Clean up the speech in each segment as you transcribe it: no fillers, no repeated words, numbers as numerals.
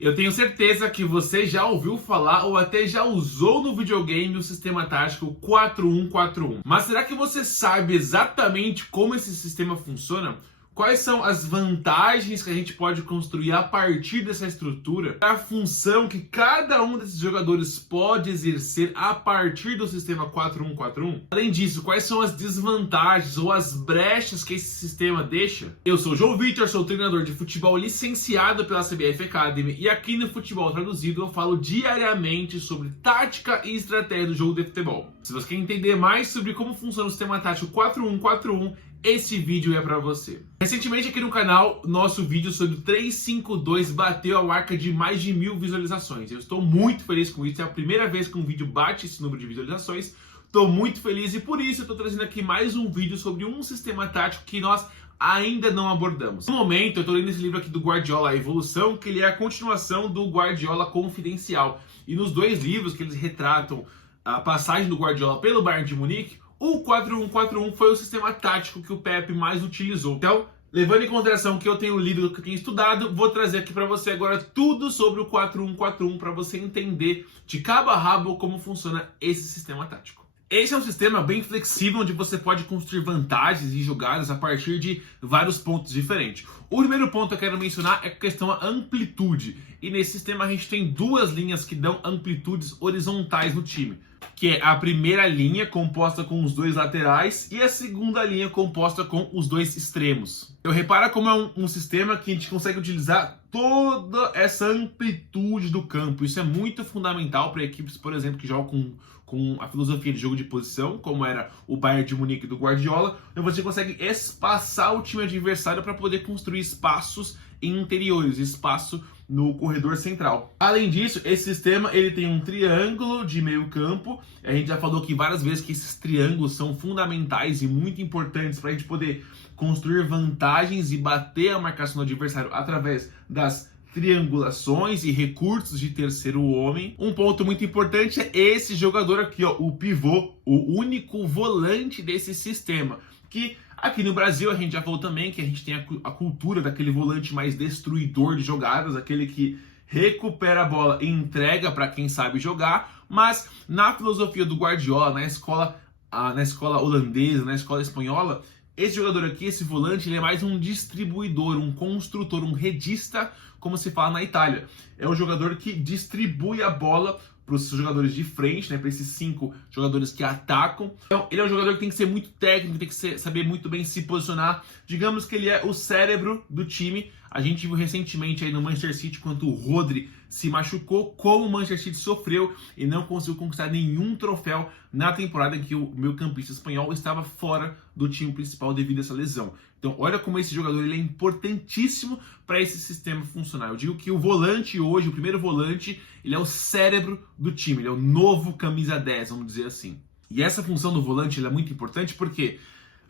Eu tenho certeza que você já ouviu falar ou até já usou no videogame o sistema tático 4-1-4-1. Mas será que você sabe exatamente como esse sistema funciona? Quais são as vantagens que a gente pode construir a partir dessa estrutura? A função que cada um desses jogadores pode exercer a partir do sistema 4-1-4-1? Além disso, quais são as desvantagens ou as brechas que esse sistema deixa? Eu sou o João Vitor, sou treinador de futebol licenciado pela CBF Academy e aqui no Futebol Traduzido eu falo diariamente sobre tática e estratégia do jogo de futebol. Se você quer entender mais sobre como funciona o sistema tático 4-1-4-1, esse vídeo é para você. Recentemente aqui no canal, nosso vídeo sobre o 3-5-2 bateu a marca de mais de 1000 visualizações. Eu estou muito feliz com isso, é a primeira vez que um vídeo bate esse número de visualizações. Estou muito feliz e por isso eu estou trazendo aqui mais um vídeo sobre um sistema tático que nós ainda não abordamos. No momento, eu estou lendo esse livro aqui do Guardiola, A Evolução, que ele é a continuação do Guardiola Confidencial. E nos dois livros que eles retratam a passagem do Guardiola pelo Bayern de Munique, o 4-1-4-1 foi o sistema tático que o Pepe mais utilizou. Então, levando em consideração que eu tenho lido, que eu tenho estudado, vou trazer aqui para você agora tudo sobre o 4-1-4-1 para você entender de cabo a rabo como funciona esse sistema tático. Esse é um sistema bem flexível, onde você pode construir vantagens e jogadas a partir de vários pontos diferentes. O primeiro ponto que eu quero mencionar é a questão da amplitude. E nesse sistema a gente tem duas linhas que dão amplitudes horizontais no time, que é a primeira linha composta com os dois laterais e a segunda linha composta com os dois extremos. Eu reparo como é um sistema que a gente consegue utilizar toda essa amplitude do campo. Isso é muito fundamental para equipes, por exemplo, que jogam com a filosofia de jogo de posição, como era o Bayern de Munique do Guardiola, onde você consegue espaçar o time adversário para poder construir espaços interiores, espaço no corredor central. Além disso, esse sistema ele tem um triângulo de meio campo. A gente já falou aqui várias vezes que esses triângulos são fundamentais e muito importantes para a gente poder construir vantagens e bater a marcação do adversário através das triangulações e recursos de terceiro homem. Um ponto muito importante é esse jogador aqui, ó, o pivô, o único volante desse sistema, que aqui no Brasil a gente já falou também que a gente tem a cultura daquele volante mais destruidor de jogadas, aquele que recupera a bola e entrega para quem sabe jogar, mas na filosofia do Guardiola, na escola holandesa, na escola espanhola, esse jogador aqui, esse volante, ele é mais um distribuidor, um construtor, um redista, como se fala na Itália. É um jogador que distribui a bola para os jogadores de frente, né, para esses 5 jogadores que atacam. Então, ele é um jogador que tem que ser muito técnico, tem que saber muito bem se posicionar. Digamos que ele é o cérebro do time. A gente viu recentemente aí no Manchester City, quando o Rodri se machucou, como o Manchester City sofreu e não conseguiu conquistar nenhum troféu na temporada em que o meio-campista espanhol estava fora do time principal devido a essa lesão. Então, olha como esse jogador ele é importantíssimo para esse sistema funcionar. Eu digo que o volante hoje, o primeiro volante, ele é o cérebro do time, ele é o novo camisa 10, vamos dizer assim. E essa função do volante ela é muito importante porque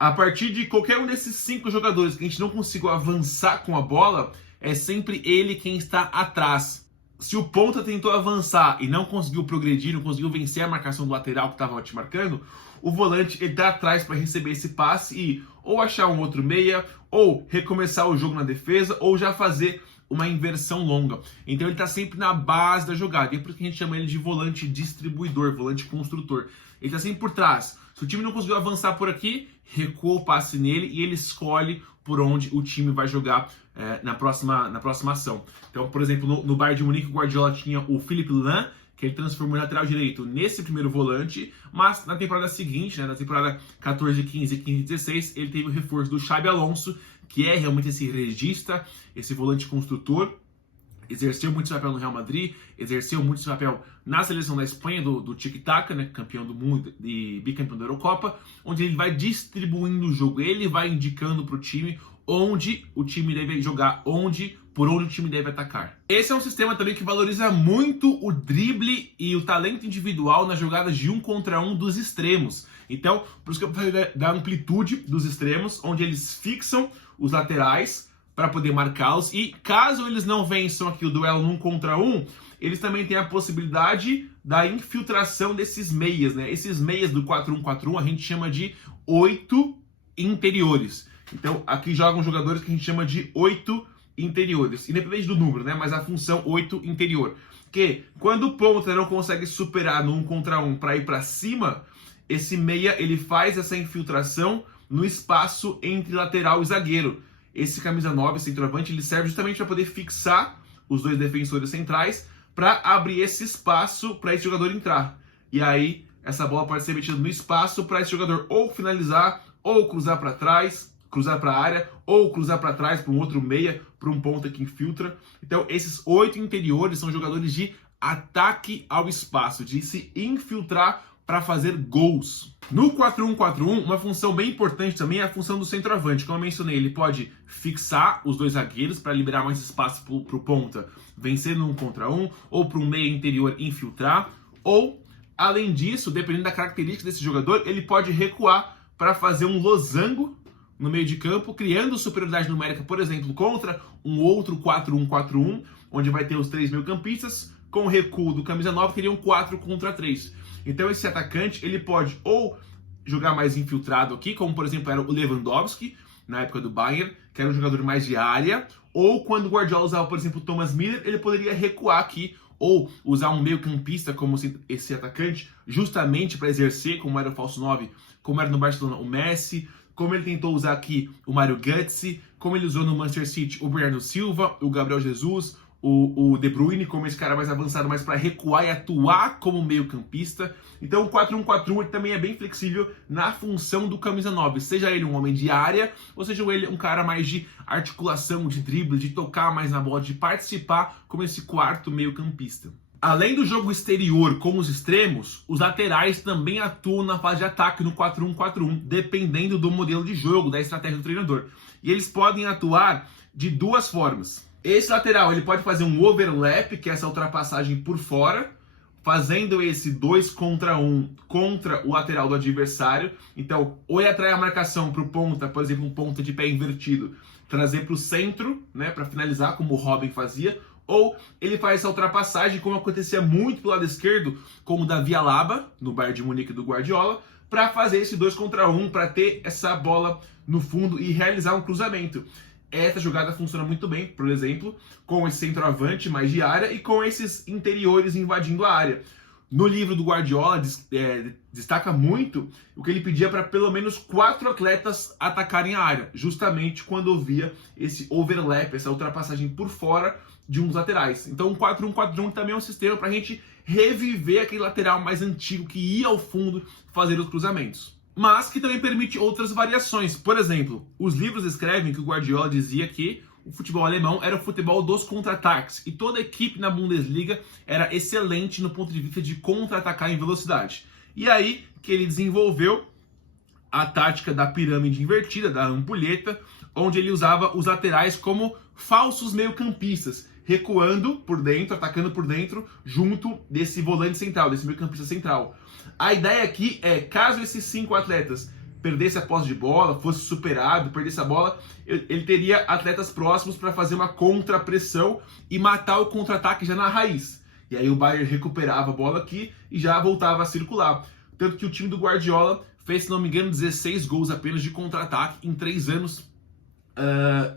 a partir de qualquer um desses 5 jogadores que a gente não conseguiu avançar com a bola, é sempre ele quem está atrás. Se o ponta tentou avançar e não conseguiu progredir, não conseguiu vencer a marcação do lateral que estava te marcando, o volante ele está atrás para receber esse passe e ou achar um outro meia, ou recomeçar o jogo na defesa, ou já fazer uma inversão longa. Então ele está sempre na base da jogada. E é por isso que a gente chama ele de volante distribuidor, volante construtor. Ele está sempre por trás. Se o time não conseguiu avançar por aqui, recua o passe nele e ele escolhe por onde o time vai jogar na próxima ação. Então, por exemplo, no Bayern de Munique, o Guardiola tinha o Philipp Lahm, que ele transformou em lateral direito nesse primeiro volante, mas na temporada seguinte, né, na temporada 14-15 e 15-16, ele teve o reforço do Xabi Alonso, que é realmente esse regista, esse volante construtor. Exerceu muito esse papel no Real Madrid, exerceu muito esse papel na seleção da Espanha, do Tic-Tac, né, campeão do mundo e bicampeão da Eurocopa, onde ele vai distribuindo o jogo, ele vai indicando para o time onde o time deve jogar, por onde o time deve atacar. Esse é um sistema também que valoriza muito o drible e o talento individual nas jogadas de 1 contra 1 dos extremos. Então, por isso que eu falei da amplitude dos extremos, onde eles fixam os laterais para poder marcá-los e caso eles não vençam aqui o duelo no 1 contra 1, eles também têm a possibilidade da infiltração desses meias, né? Esses meias do 4-1-4-1 a gente chama de 8 interiores. Então, aqui jogam jogadores que a gente chama de 8 interiores, independente do número, né? Mas a função 8 interior. Que quando o ponta não consegue superar no 1 contra 1 para ir para cima, esse meia ele faz essa infiltração no espaço entre lateral e zagueiro. Esse camisa 9, centroavante, ele serve justamente para poder fixar os dois defensores centrais para abrir esse espaço para esse jogador entrar. E aí, essa bola pode ser metida no espaço para esse jogador ou finalizar, ou cruzar para trás, cruzar para a área, ou cruzar para trás para um outro meia, para um ponta que infiltra. Então, esses 8 interiores são jogadores de ataque ao espaço, de se infiltrar para fazer gols. No 4-1-4-1, uma função bem importante também é a função do centroavante. Como eu mencionei, ele pode fixar os dois zagueiros para liberar mais espaço para o ponta vencer no 1 contra 1, ou para um meia interior infiltrar, ou, além disso, dependendo da característica desse jogador, ele pode recuar para fazer um losango no meio de campo, criando superioridade numérica, por exemplo, contra um outro 4-1-4-1, onde vai ter os 3 meio-campistas, com o recuo do camisa 9, teriam 4 contra 3. Então esse atacante, ele pode ou jogar mais infiltrado aqui, como por exemplo era o Lewandowski, na época do Bayern, que era um jogador mais de área, ou quando o Guardiola usava, por exemplo, o Thomas Müller, ele poderia recuar aqui, ou usar um meio-campista como esse atacante, justamente para exercer, como era o falso 9, como era no Barcelona o Messi, como ele tentou usar aqui o Mario Götze, como ele usou no Manchester City o Bernardo Silva, o Gabriel Jesus, o De Bruyne, como esse cara mais avançado, mais para recuar e atuar como meio-campista. Então o 4-1-4-1 ele também é bem flexível na função do camisa 9, seja ele um homem de área, ou seja ele um cara mais de articulação, de drible, de tocar mais na bola, de participar como esse quarto meio-campista. Além do jogo exterior como os extremos, os laterais também atuam na fase de ataque no 4-1-4-1, dependendo do modelo de jogo, da estratégia do treinador. E eles podem atuar de duas formas. Esse lateral ele pode fazer um overlap, que é essa ultrapassagem por fora, fazendo esse 2 contra 1 contra o lateral do adversário. Então, ou ele atrai a marcação para o ponta, por exemplo, um ponta de pé invertido, trazer para o centro, né, para finalizar, como o Robin fazia, ou ele faz essa ultrapassagem, como acontecia muito do lado esquerdo, como o Davi Alaba, no Bayern de Munique do Guardiola, para fazer esse 2 contra 1, para ter essa bola no fundo e realizar um cruzamento. Essa jogada funciona muito bem, por exemplo, com esse centroavante mais de área e com esses interiores invadindo a área. No livro do Guardiola, destaca muito o que ele pedia para pelo menos 4 atletas atacarem a área, justamente quando havia esse overlap, essa ultrapassagem por fora de um dos laterais. Então o 4-1-4-1 também é um sistema para a gente reviver aquele lateral mais antigo que ia ao fundo fazer os cruzamentos. Mas que também permite outras variações. Por exemplo, os livros escrevem que o Guardiola dizia que o futebol alemão era o futebol dos contra-ataques e toda a equipe na Bundesliga era excelente no ponto de vista de contra-atacar em velocidade. E aí que ele desenvolveu a tática da pirâmide invertida, da ampulheta, onde ele usava os laterais como falsos meio-campistas, recuando por dentro, atacando por dentro, junto desse volante central, desse meio-campista central. A ideia aqui é, caso esses 5 atletas perdesse a posse de bola, fosse superado, perdesse a bola, ele teria atletas próximos para fazer uma contrapressão e matar o contra-ataque já na raiz. E aí o Bayern recuperava a bola aqui e já voltava a circular. Tanto que o time do Guardiola fez, se não me engano, 16 gols apenas de contra-ataque em 3 anos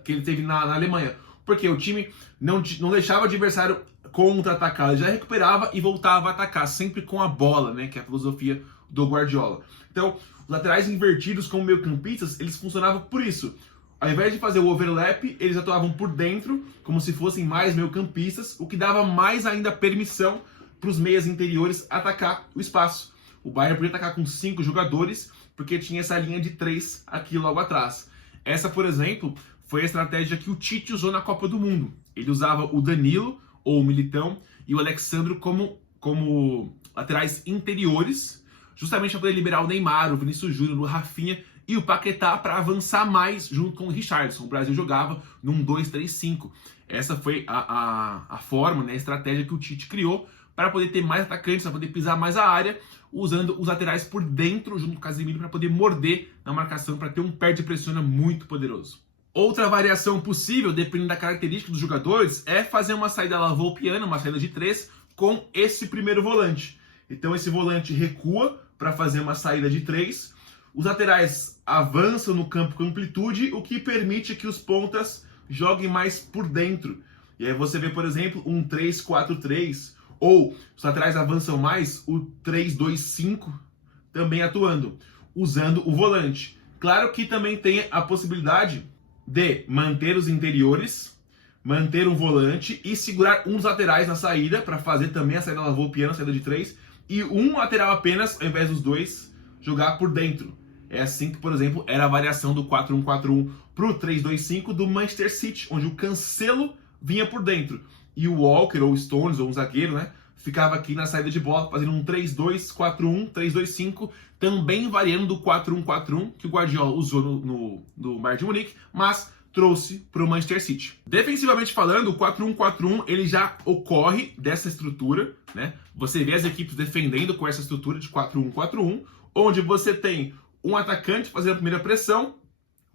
que ele teve na Alemanha. Porque o time não deixava o adversário contra-atacar, ele já recuperava e voltava a atacar, sempre com a bola, né, que é a filosofia do Guardiola. Então, os laterais invertidos como meio-campistas, eles funcionavam por isso. Ao invés de fazer o overlap, eles atuavam por dentro, como se fossem mais meio-campistas, o que dava mais ainda permissão para os meias interiores atacar o espaço. O Bayern podia atacar com 5 jogadores, porque tinha essa linha de 3 aqui logo atrás. Essa, por exemplo, foi a estratégia que o Tite usou na Copa do Mundo. Ele usava o Danilo, ou o Militão, e o Alexandro como laterais interiores, justamente para poder liberar o Neymar, o Vinícius Júnior, o Rafinha e o Paquetá para avançar mais junto com o Richarlison. O Brasil jogava num 2-3-5. Essa foi a forma, né, a estratégia que o Tite criou para poder ter mais atacantes, para poder pisar mais a área, usando os laterais por dentro, junto com o Casemiro, para poder morder na marcação, para ter um pé de pressiona muito poderoso. Outra variação possível, dependendo da característica dos jogadores, é fazer uma saída lavoupiana, uma saída de 3, com esse primeiro volante. Então esse volante recua para fazer uma saída de 3, os laterais avançam no campo com amplitude, o que permite que os pontas jogue mais por dentro. E aí você vê, por exemplo, um 3-4-3, ou os laterais avançam mais, o 3-2-5 também atuando, usando o volante. Claro que também tem a possibilidade de manter os interiores, manter um volante e segurar um dos laterais na saída, para fazer também a saída lavoupiana, a saída de 3, e um lateral apenas, ao invés dos dois, jogar por dentro. É assim que, por exemplo, era a variação do 4-1-4-1 para o 3-2-5 do Manchester City, onde o Cancelo vinha por dentro e o Walker, ou Stones, ou um zagueiro, né, ficava aqui na saída de bola, fazendo um 3-2-4-1, 3-2-5, também variando do 4-1-4-1, que o Guardiola usou no Bayern de Munique, mas trouxe para o Manchester City. Defensivamente falando, o 4-1-4-1 ele já ocorre dessa estrutura, né? Você vê as equipes defendendo com essa estrutura de 4-1-4-1, onde você tem um atacante fazendo a primeira pressão,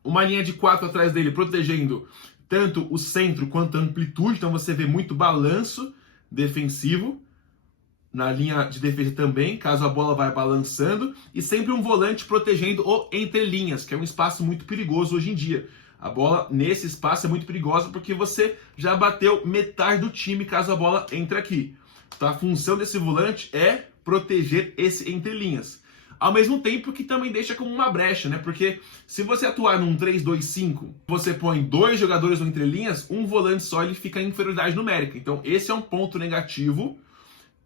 uma linha de 4 atrás dele protegendo tanto o centro quanto a amplitude, então você vê muito balanço defensivo na linha de defesa também, caso a bola vai balançando, e sempre um volante protegendo o entrelinhas, que é um espaço muito perigoso hoje em dia. A bola nesse espaço é muito perigosa porque você já bateu metade do time caso a bola entre aqui. Então a função desse volante é proteger esse entrelinhas. Ao mesmo tempo que também deixa como uma brecha, né? Porque se você atuar num 3-2-5, você põe 2 jogadores no entrelinhas, um volante só, ele fica em inferioridade numérica. Então esse é um ponto negativo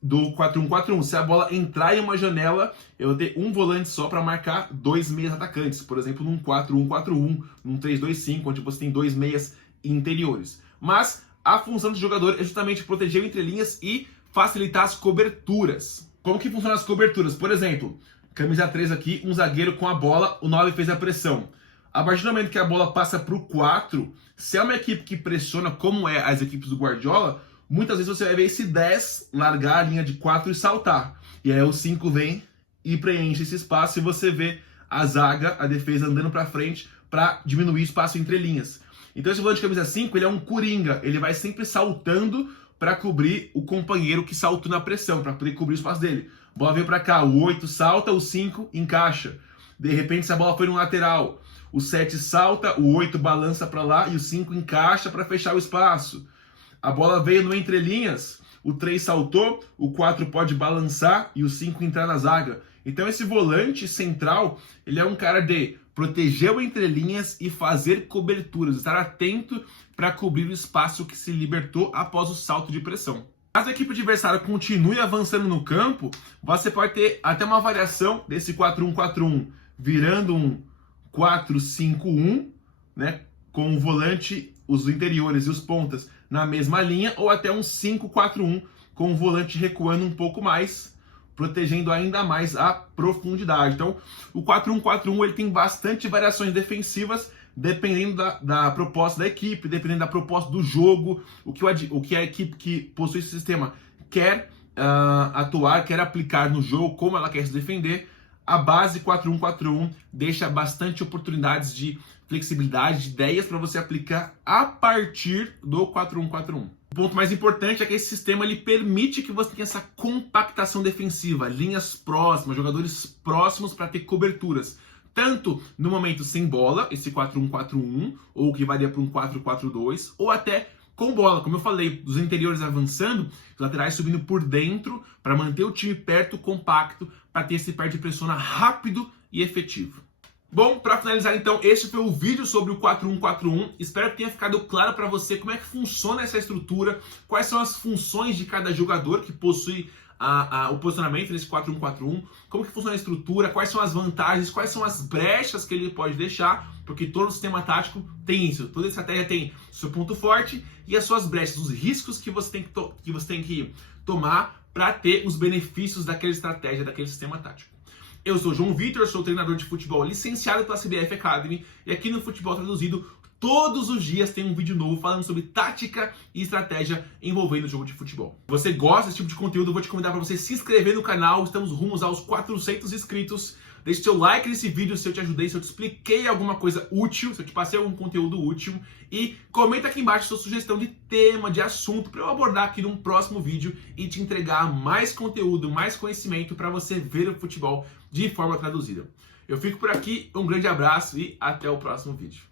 do 4-1-4-1. Se a bola entrar em uma janela, eu vou ter um volante só para marcar 2 meias atacantes. Por exemplo, num 4-1-4-1, num 3-2-5, onde você tem 2 meias interiores. Mas a função do jogador é justamente proteger o entrelinhas e facilitar as coberturas. Como que funcionam as coberturas? Por exemplo, camisa 3 aqui, um zagueiro com a bola, o 9 fez a pressão. A partir do momento que a bola passa para o 4, se é uma equipe que pressiona, como é as equipes do Guardiola, muitas vezes você vai ver esse 10 largar a linha de 4 e saltar. E aí o 5 vem e preenche esse espaço e você vê a zaga, a defesa andando para frente para diminuir o espaço entre linhas. Então esse volante de camisa 5, ele é um coringa, ele vai sempre saltando para cobrir o companheiro que saltou na pressão, para poder cobrir o espaço dele. A bola veio para cá, o 8 salta, o 5 encaixa. De repente, se a bola foi no lateral, o 7 salta, o 8 balança para lá e o 5 encaixa para fechar o espaço. A bola veio no entrelinhas, o 3 saltou, o 4 pode balançar e o 5 entrar na zaga. Então esse volante central, ele é um cara de proteger o entrelinhas e fazer coberturas, estar atento para cobrir o espaço que se libertou após o salto de pressão. Caso a equipe adversária continue avançando no campo, você pode ter até uma variação desse 4-1-4-1, virando um 4-5-1, né, com o volante, os interiores e os pontas na mesma linha, ou até um 5-4-1, com o volante recuando um pouco mais, protegendo ainda mais a profundidade. Então, o 4-1-4-1 ele tem bastante variações defensivas, dependendo da proposta da equipe, dependendo da proposta do jogo, o que a equipe que possui esse sistema quer atuar, quer aplicar no jogo, como ela quer se defender. A base 4-1-4-1 deixa bastante oportunidades de flexibilidade, de ideias para você aplicar a partir do 4-1-4-1. O ponto mais importante é que esse sistema ele permite que você tenha essa compactação defensiva, linhas próximas, jogadores próximos para ter coberturas. Tanto no momento sem bola, esse 4-1-4-1, ou que varia para um 4-4-2, ou até com bola, como eu falei, dos interiores avançando, os laterais subindo por dentro, para manter o time perto, compacto, para ter esse par de pressiona rápido e efetivo. Bom, para finalizar então, esse foi o vídeo sobre o 4-1-4-1. Espero que tenha ficado claro para você como é que funciona essa estrutura, quais são as funções de cada jogador que possui o posicionamento nesse 4-1-4-1, como que funciona a estrutura, quais são as vantagens, quais são as brechas que ele pode deixar, porque todo sistema tático tem isso, toda estratégia tem seu ponto forte e as suas brechas, os riscos que você tem que tomar para ter os benefícios daquela estratégia, daquele sistema tático. Eu sou João Vitor, sou treinador de futebol licenciado pela CBF Academy e aqui no Futebol Traduzido todos os dias tem um vídeo novo falando sobre tática e estratégia envolvendo o jogo de futebol. Se você gosta desse tipo de conteúdo, eu vou te convidar para você se inscrever no canal. Estamos rumos aos 400 inscritos. Deixe seu like nesse vídeo se eu te ajudei, se eu te expliquei alguma coisa útil, se eu te passei algum conteúdo útil. E comenta aqui embaixo sua sugestão de tema, de assunto, para eu abordar aqui num próximo vídeo e te entregar mais conteúdo, mais conhecimento para você ver o futebol de forma traduzida. Eu fico por aqui, um grande abraço e até o próximo vídeo.